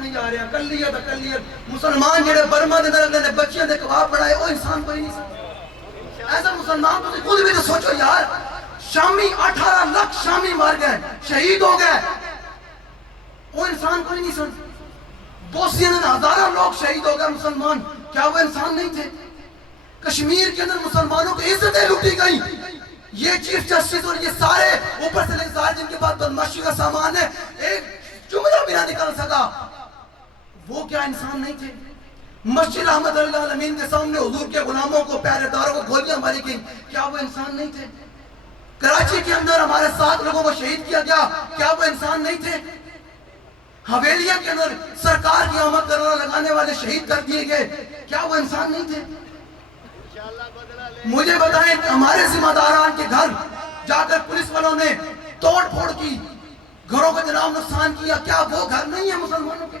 نہیں جا رہے ہیں کلیت مسلمان جڑے برما دے اندر نے بچیاں دے کباب بڑھائے وہ انسان کوئی نہیں سکتا ایسا مسلمان تو خود بھی تو سوچو یار شامی 18 لاکھ شامی مار گئے شہید ہو گئے وہ انسان کوئی نہیں سکتا بوسین میں ہزاروں لوگ شہید ہو گئے مسلمان کیا وہ انسان نہیں تھے کشمیر کے اندر مسلمانوں کی عزتیں لوٹی گئی یہ چیف جسٹس اور یہ سارے اوپر سے لے جن کے پاس بدماشی کا سامان ہے ایک جملہ بھی نہ نکل سکا وہ کیا انسان نہیں تھے مسجد احمد علیہ العالمین کے سامنے حضور کے غلاموں کو پہرے داروں کو گولیاں ماری گئی کیا وہ انسان نہیں تھے کراچی کے اندر ہمارے 7 لوگوں کو شہید کیا گیا کیا وہ انسان نہیں تھے حویلیہ کے اندر سرکار کی آمد کرنا لگانے والے شہید کر دیے گئے کیا وہ انسان نہیں تھے مجھے بتائیں ہمارے ذمہ داران کے گھر جا کر پولیس والوں نے توڑ پھوڑ کی گھروں کا جناب نقصان کیا کیا وہ گھر نہیں ہے مسلمانوں کے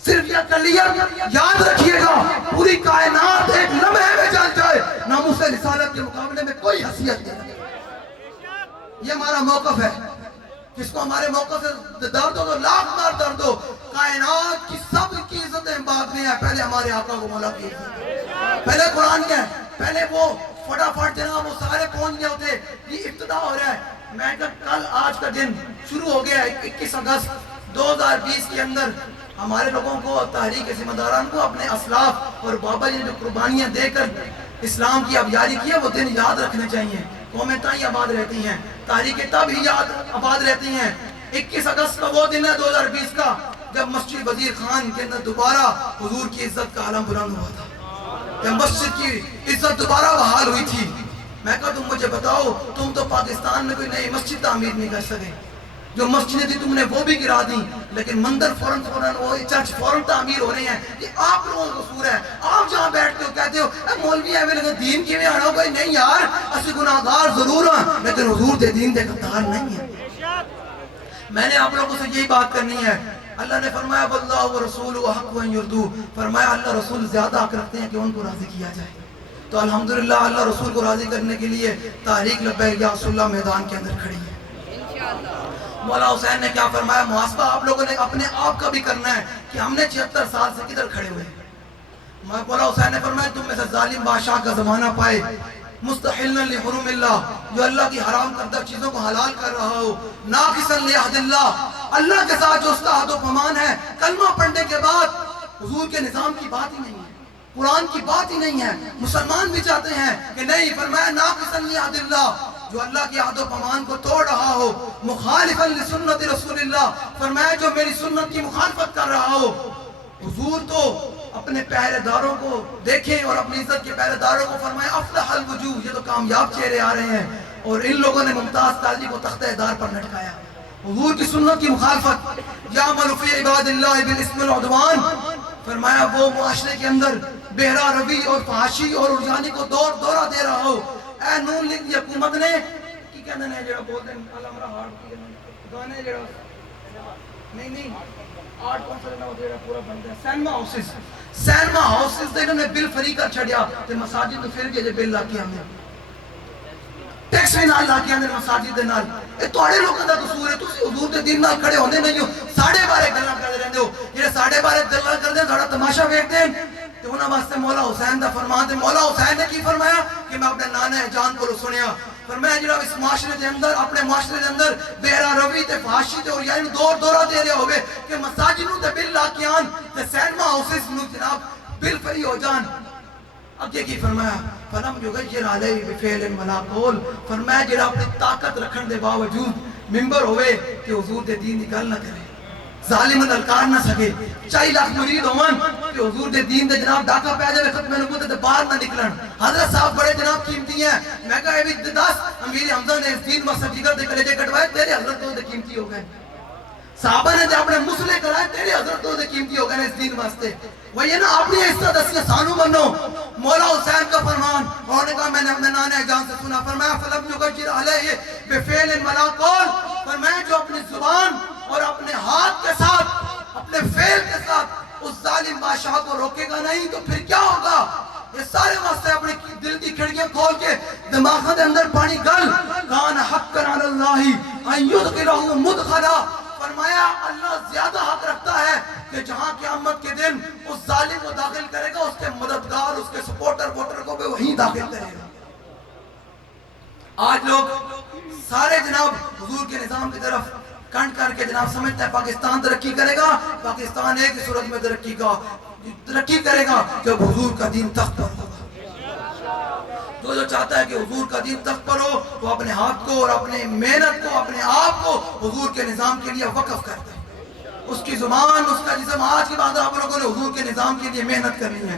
صرف یہ کلیت یاد رکھیے گا پوری کائنات ایک لمحے میں جل جائے ناموس رسالت کے مقابلے میں کوئی حیثیت نہیں یہ ہمارا موقف ہے جس کو ہمارے موقف سے درد ہو تو لاکھ بار درد ہو کائنات کی سب کی عزتیں بعد میں ہیں پہلے ہمارے آقا کو مولا کی عزت پہلے قرآن کے پہلے وہ فٹافٹ جناب وہ سارے پہنچ گئے ہوتے یہ ابتدا ہو رہا ہے میں کہا کل آج کا دن شروع ہو گیا ہے 21 اگست 2020 کے اندر ہمارے لوگوں کو تحریک ذمہ داران کو اپنے اسلاف اور بابا جی نے جو قربانیاں دے کر اسلام کی ابیاری کی ہے وہ دن یاد رکھنے چاہیے قومیں تائیں آباد رہتی ہیں تاریخیں تب ہی یاد آباد رہتی ہیں 21 اگست کا وہ دن ہے 2020 کا جب مسجد وزیر خان کے اندر دوبارہ حضور کی عزت کا عالم بلند ہوا تھا جب مسجد کی عزت دوبارہ بحال ہوئی تھی میں کہا تم مجھے بتاؤ تم تو پاکستان میں کوئی نئی مسجد تعمیر نہیں کر سکے جو مسجدیں تھی تم نے وہ بھی گرا دی لیکن مندر فوراً وہ چرچ فوراً تعمیر ہو رہے ہیں یہ آپ لوگوں کا قصور ہے آپ جہاں بیٹھتے ہو کہتے ہو اے مولوی ہے لگے دین کی میں آنا کوئی نہیں یار اسی گناہگار ضرور ہیں لیکن حضور دے دین دے قطار نہیں ہے میں نے آپ لوگوں سے یہی بات کرنی ہے اللہ نے فرمایا واللہ ورسولہ احق ان یرضوہ فرمایا اللہ رسول زیادہ حق رکھتے ہیں کہ ان کو راضی کیا جائے تو الحمدللہ اللہ رسول کو راضی کرنے کے لیے تحریک لبیک یا رسول اللہ میدان کے اندر کھڑی ہے مولا حسین نے کیا فرمایا محاسبہ آپ لوگوں نے اپنے آپ کا بھی کرنا ہے کہ ہم نے 76 سال سے کدھر کھڑے ہوئے مولا حسین نے فرمایا تم میں سے ظالم بادشاہ کا زمانہ پائے مستحلن لحرم اللہ جو اللہ کی حرام کردہ چیزوں کو حلال کر رہا ہو ناقصا لعہد اللہ کے ساتھ جو اس کا عہد و پیمان ہے کلمہ پڑھنے کے بعد حضور کے نظام کی بات ہی نہیں ہے قرآن کی بات ہی نہیں ہے مسلمان بھی چاہتے ہیں کہ نہیں فرمایا ناقصا لعہد اللہ جو اللہ کی عہد و پیمان کو توڑ رہا ہو مخالفا لسنت رسول اللہ فرمایا جو میری سنت کی مخالفت کر رہا ہو حضور تو اپنے پہرے داروں کو دیکھیں اور اپنی عزت کے پہرے داروں کو فرمایا افلح الوجوہ یہ تو کامیاب چہرے آ رہے ہیں اور ان لوگوں نے ممتاز تاجی کو تختہ دار پر لٹکایا حضور کی سنت کی مخالفت یعمل فی عباد اللہ بالاسم والعدوان فرمایا وہ معاشرے کے اندر بہرا روی اور فحاشی اور ارجانی کو دورہ دے رہا ہو اے نون لیگ کی حکومت نے کی کہنے نے جڑا بولتے ہیں اللہ مرا ہارٹ کی گانے جڑا نہیں آرٹ کونسل میں وہ پورا بنتا ہے سینما ہاؤسز دے انہوں نے بل فری کر چھڑیا تے مساجد تو پھر کے بل لا کے ہمیں ٹیکس بھی نال لا کے ہمیں مساجد دے نال اے تواڈے لوکاں دا قصور ہے تسی حضور دے دین نال کھڑے ہوندے نہیں ہو ساڈے بارے گلاں کردے رہندے ہو جڑے ساڈے بارے گلاں کردے ساڈا تماشا ویکھدے ہیں تے انہاں واسطے مولا حسین دا فرمان تے مولا حسین نے کی فرمایا کہ میں اپنے نانا جان کو سنیا فرمایا جڑا اس معاشرے دے اندر اپنے معاشرے دے اندر بہرا روی تے فحاشی تے اور یعنی دورہ دے رہے ہوئے کہ مساجد نو تے بل لا کے آن تے سینما ہاؤسز نو جناب بل فری ہو جان اگے کی فرمایا فلم یغیر علیہ بفعل ولا قول فرمایا جڑا اپنی طاقت رکھن دے باوجود ممبر ہوئے کہ حضور دے دین دی گل نہ کرے ظالم الکار نہ سکے 4 لاکھ مرید ہون کہ حضور دے دین دے جناب ڈاکہ پہ جائے ختم نبوت دے باہر نہ نکلن حضرت صاحب بڑے جناب قیمتی ہیں میں کہا اے بھی 10 امیر حمزہ نے اس دین مقصد جگر دے کلیجے کٹوائے تیرے حضرت تو دے قیمتی ہو گئے صحابہ نے اپنے مسلح کرائے تیرے حضرت تو دے قیمتی ہو گئے اس دین واسطے وہ یہ نا اپنی عزت اصلی سانو بنو مولا حسین کا فرمان انہوں نے کہا میں نے اپنے نانے جان سے سنا فرمایا فلم یغیر علیہ بفعل ولا قول فرمایا جو اپنی زبان اور اپنے ہاتھ کے ساتھ اپنے فعل کے ساتھ اس ظالم بادشاہ کو روکے گا نہیں تو پھر کیا ہوگا یہ سارے واسطے اپنے دل کی کھڑکیاں کھول کے دماغ کے اندر پانی گل کان حقا علی اللہ ان یدخلہ مدخلا فرمایا اللہ زیادہ حق رکھتا ہے کہ جہاں قیامت کے دن اس ظالم کو داخل کرے گا، اس کے مددگار، اس کے سپورٹر ووٹر کو بھی وہیں داخل کرے گا۔ آج لوگ سارے جناب حضور کے نظام کی طرف کنڈ کر کے جناب سمجھتے ہیں پاکستان ترقی کرے گا، پاکستان ایک ہی صورت میں ترقی کرے گا جب حضور کا دین تخت پر ہوگا۔ جو چاہتا ہے کہ حضور کا دین تخت پر ہو، وہ اپنے ہاتھ کو اور اپنے محنت کو، اپنے آپ کو حضور کے نظام کے لیے وقف کر دے۔ اس کی زبان، اس کا جسم، آج کے بعد آپ لوگوں نے حضور کے نظام کے لیے محنت کرنی ہے۔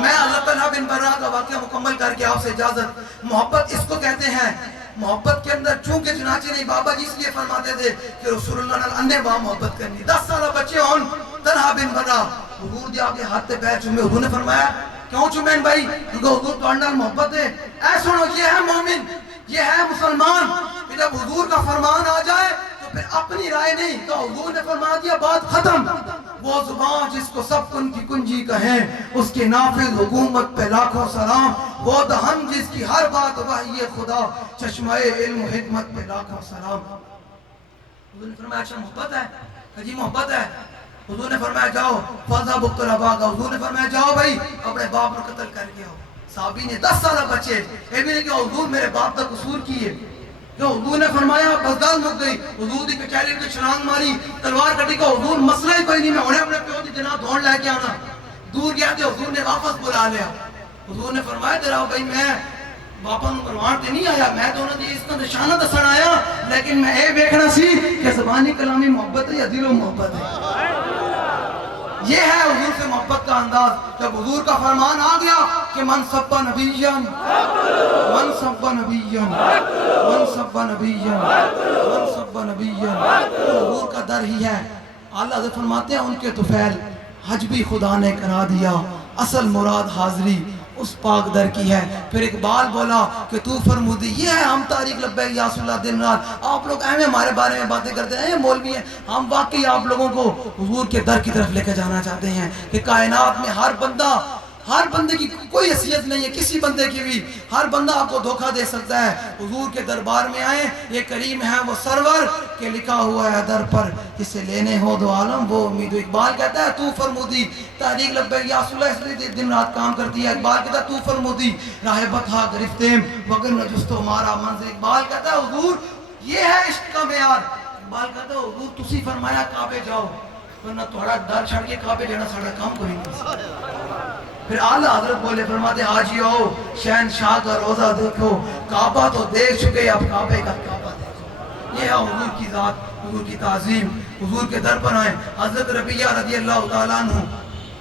میں حضرت طلحہ بن برہ کا واقعہ مکمل کر کے آپ سے اجازت۔ محبت اس کو کہتے ہیں، محبت کے اندر چونکہ چنانچہ نہیں، بابا جی اس لیے فرماتے تھے کہ رسول اللہ نے انہیں با محبت کرنی۔ 10 سالہ بچے ہون طلحہ بن برہ، حضور دے آگے ہاتھ پہ پیر چومے، حضور نے فرمایا کیوں چومین بھائی؟ کیونکہ حضور تو انڈال محبت ہے۔ اے سنو، یہ ہے مومن، یہ ہے مسلمان کہ جب حضور کا فرمان آ جائے تو پھر اپنی رائے نہیں، تو حضور نے فرما دیا بات ختم۔ وہ زبان جس کو سب کن کی کنجی کہیں، اس کی نافذ حکومت پہ لاکھوں سلام۔ وہ دہن جس کی ہر بات وحی خدا، چشمہ علم و حکمت پہ لاکھوں سلام۔ حضور نے فرمایا اچھا محبت ہے، جی محبت ہے۔ حضور نے فرمایا جاؤ فضا بکتر اباغا، حضور نے فرمایا جاؤ بھائی اپنے باپ کو قتل کر کے آؤ۔ صحابی نے 10 سالہ بچے، اے بھی نے کہا حضور میرے باپ تک قصور کیے، جو حضور نے فرمایا بس گال مک گئی۔ حضور دی کچہری کے چھلانگ ماری، تلوار کٹی کا حضور مسئلہ ہی کوئی نہیں، میں انہیں اپنے پیو دی جناب دھوڑ لے کے آنا۔ دور گیا تھے، حضور نے واپس بلا لیا۔ حضور نے فرمایا تیرا بھائی میں باپا نو مروان تے نہیں آیا، میں تو انہوں نے اس کا نشانہ دسن آیا، لیکن میں اے دیکھنا سی کہ زبانی کلامی محبت ہے یا دل و محبت ہے۔ یہ ہے حضور سے محبت کا انداز۔ جب حضور کا فرمان آ گیا کہ من سب نبیًا من سب نبیًا من سب نبیًا من سب نبیًا، حضور کا در ہی ہے۔ اعلیٰ حضرت فرماتے ہیں ان کے طفیل حج بھی خدا نے کرا دیا، اصل مراد حاضری اس پاک در کی ہے۔ پھر اقبال بولا کہ تو فرمودی، یہ ہے ہم تاریخ لبیک یا رسول اللہ دن رات۔ آپ لوگ اہم ہمارے بارے میں باتیں کرتے ہیں، مولوی ہیں، ہم واقعی آپ لوگوں کو حضور کے در کی طرف لے کے جانا چاہتے ہیں کہ کائنات میں ہر بندے کی کوئی حیثیت نہیں ہے، کسی بندے کی بھی، ہر بندہ آپ کو دھوکہ دے سکتا ہے۔ حضور کے دربار میں آئیں، یہ کریم ہے وہ سرور کہ لکھا ہوا ہے در پر جسے لینے ہو دو عالم وہ امید۔ اقبال کہتا ہے تو فرمودی، تاریخ لبیک یا رسول اللہ اس لیے دن رات کام کرتی ہے۔ اقبال کہتا ہے تو فرمودی راہ بتہا گرفتیم وگر نجستو مارا منزل۔ اقبال کہتا ہے حضور یہ ہے عشق کا معیار۔ اقبال کہتا ہے حضور تسی فرمایا کعبے جاؤ، ورنہ تھوڑا ڈر چھڑ کے کعبے جانا ساڑا کام کوئی نہیں۔ پھر اعلیٰ حضرت بولے فرماتے حاجیو شہنشاہ کا روزہ دیکھو، کعبہ تو دیکھ چکے اب کعبے کا کعبہ دیکھو۔ یہ ہے حضور کی ذات، حضور کی تعظیم۔ حضور کے در پر آئیں، حضرت ربیہ رضی اللہ تعالیٰ عنہ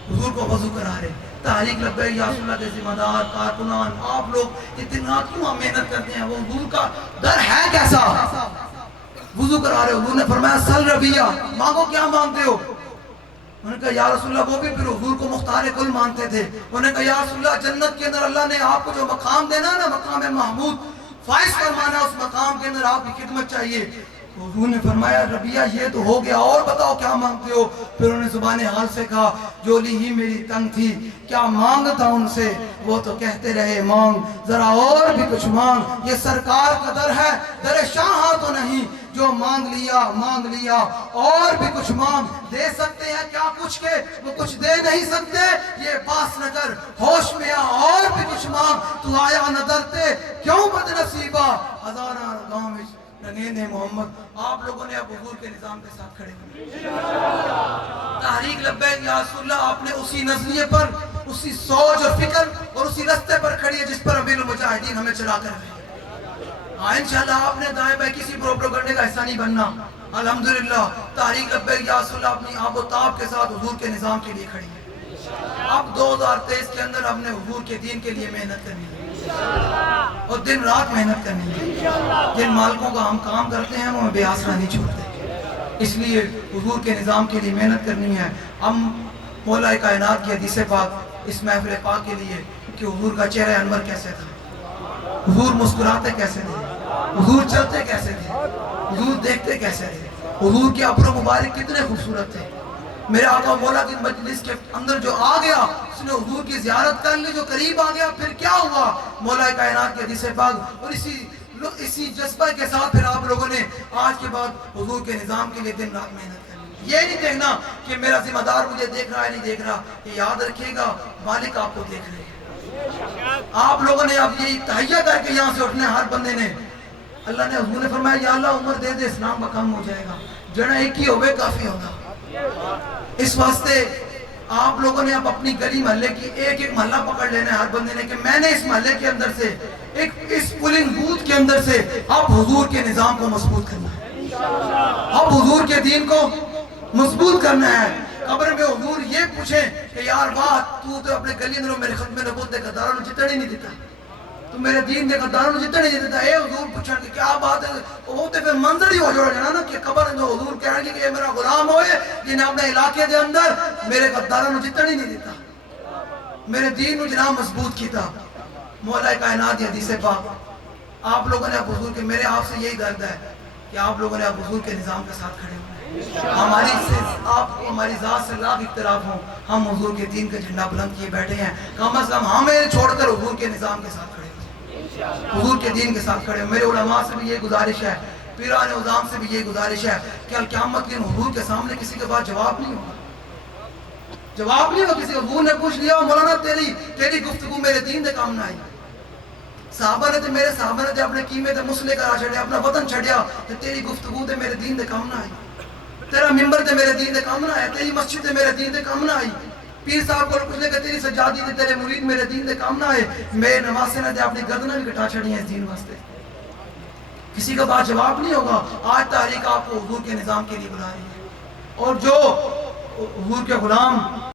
حضور کو وضو کرا رہے، تحریک لبیک یا رسول اللہ کے ذمہ دار کارکنان، آپ لوگ اتنی رات کیوں محنت کرتے ہیں؟ وہ حضور کا در ہے کیسا؟ وضو کرا رہے، حضور نے فرمایا سل ربیہ، مانگو کیا مانگتے ہو؟ انہوں نے کہا یا رسول اللہ، وہ بھی پھر حضور کو مختار کل مانتے تھے۔ انہوں نے کہا یا رسول اللہ جنت کے اندر اللہ نے آپ کو جو مقام دینا نا، مقام محمود فائز فرمانا، اس مقام کے اندر آپ کی خدمت چاہیے۔ حضور نے فرمایا ربیہ یہ تو ہو گیا، اور بتاؤ کیا مانگتے ہو؟ پھر انہوں نے زبان حال سے کہا جولی ہی میری تنگ تھی، کیا مانگتا ان سے؟ وہ تو کہتے رہے مانگ ذرا اور بھی کچھ مانگ۔ یہ سرکار کا در ہے، در شاہاں تو نہیں، جو مانگ لیا اور بھی کچھ مانگ۔ دے سکتے ہیں کیا کچھ کے وہ کچھ دے نہیں سکتے، یہ باس نہ کر ہوش میں آ اور بھی کچھ مانگ۔ تو آیا نظرتے کیوں بد نصیبہ، ہزاراں گاؤں میں رنگین محمد۔ آپ لوگوں نے اب حضور کے نظام کے ساتھ کھڑے ہیں، تحریک لبیک یا رسول اللہ آپ نے اسی نظریے پر، اسی سوچ اور فکر اور اسی رستے پر کھڑی ہے جس پر امیر المجاہدین ہمیں چلا کر رہے ہیں۔ انشاءاللہ آپ نے دائیں بائیں کسی پروپیگنڈے کا حصہ نہیں بننا۔ الحمدللہ تحریک لبیک یا رسول اللہ اپنی آب و تاب کے ساتھ حضور کے نظام کے لیے کھڑی ہے۔ اب 2023 کے اندر ہم نے حضور کے دین کے لیے محنت کرنی ہے اور دن رات محنت کرنی ہے۔ جن مالکوں کا ہم کام کرتے ہیں وہ ہمیں بے آسرا نہیں چھوڑتے، اس لیے حضور کے نظام کے لیے محنت کرنی ہے۔ ہم مولا کائنات کی حدیث پاک اس محفل پاک کے لیے کہ حضور کا چہرہ انور کیسے تھا، حضور مسکراتے کیسے تھے، حضور چلتے کیسے تھے، حضور دیکھتے کیسے تھے، حضور کے ابرو مبارک کتنے خوبصورت تھے۔ میرے آقا مولا کی مجلس کے اندر جو آ گیا اس نے حضور کی زیارت کر لی، جو قریب آ گیا پھر کیا ہوا؟ مولا کائنات کے حدیث پاک اور اسی جذبہ کے ساتھ پھر آپ لوگوں نے آج کے بعد حضور کے نظام کے لیے دن رات محنت کرنی۔ یہ نہیں دیکھنا کہ میرا ذمہ دار مجھے دیکھ رہا ہے نہیں دیکھ رہا. یہ یاد رکھیے گا مالک آپ کو دیکھ رہے ہیں. آپ لوگوں نے اب یہ تہیہ کر کے یہاں سے اٹھنے, ہر بندے نے, اللہ نے حضور نے فرمایا یا اللہ عمر دے دے اسلام کا کم ہو جائے گا, جڑا ایک ہی ہوئے کافی ہوگا. اس واسطے آپ لوگوں نے اب اپنی گلی محلے کی ایک ایک محلہ پکڑ لینا ہے ہر بندے نے, کہ میں نے اس محلے کے اندر سے اس پولنگ بوتھ کے اندر سے اب حضور کے نظام کو مضبوط کرنا ہے, اب حضور کے دین کو مضبوط کرنا ہے. قبر میں حضور یہ پوچھیں کہ یار واہ تو اپنے گلی اندروں میرے ختم نبوت دے غداروں نے جتنے نہیں دیتا, تو میرے دین دے غداروں نے جتنے نہیں دیتا. اے حضور پوچھیں کہ کیا بات ہے, وہ تو پھر منظر ہی ہو جانا نا کہ قبر اندر حضور کہیں گے کہ یہ میرا غلام ہوئے جنہیں اپنے علاقے دے اندر میرے غداروں نے جتنے نہیں دیتا, میرے دین کو جناب مضبوط کیتا. مولا کائنات یہ حدیث پاک آپ لوگوں نے اب حضور کے, میرے آپ سے یہی درد ہے کہ آپ لوگوں نے اب حضور کے نظام کے ساتھ کھڑے ہوئے. ہماری ذات سے لاکھ اختلاف ہوں, ہم حضور کے دین کا جھنڈا بلند کیے بیٹھے ہیں. کم از کم ہمیں چھوڑ کر حضور کے نظام کے ساتھ کھڑے ہوں, حضور کے دین کے ساتھ کھڑے ہوں. میرے علماء سے بھی یہ گزارش ہے, پیران عظام سے بھی یہ گزارش ہے کہ القیامت کے حضور کے سامنے کسی کے پاس جواب نہیں ہوگا, جواب نہیں ہوگا. کسی حضور نے پوچھ لیا مولانا تیری گفتگو میرے دین دے کام نہ آئی. صحابہ نے میرے صحابہ نے اپنے قیمے تے مسلے کرا چھڑیا, اپنا وطن چھڑیا, تے تیری گفتگو تے میرے دین دے کام نہ آئی, تیرا ممبر تے میرے دین دے کام نہ آیا, تیری مسجد تے میرے دین دے کام نہ آئی. پیر صاحب کو پوچھ لے کہ تیری سجادی تے تیرے مرید میرے دین دے کام نہ آئے. میرے نواسے نے اپنی گردنیں بھی کٹا چھڑی ہیں اس دین واسطے. کسی کا بات جواب نہیں ہوگا. آج تاریخ آپ کو حضور کے نظام کے لیے بلا رہی ہے, اور جو حضور کے غلام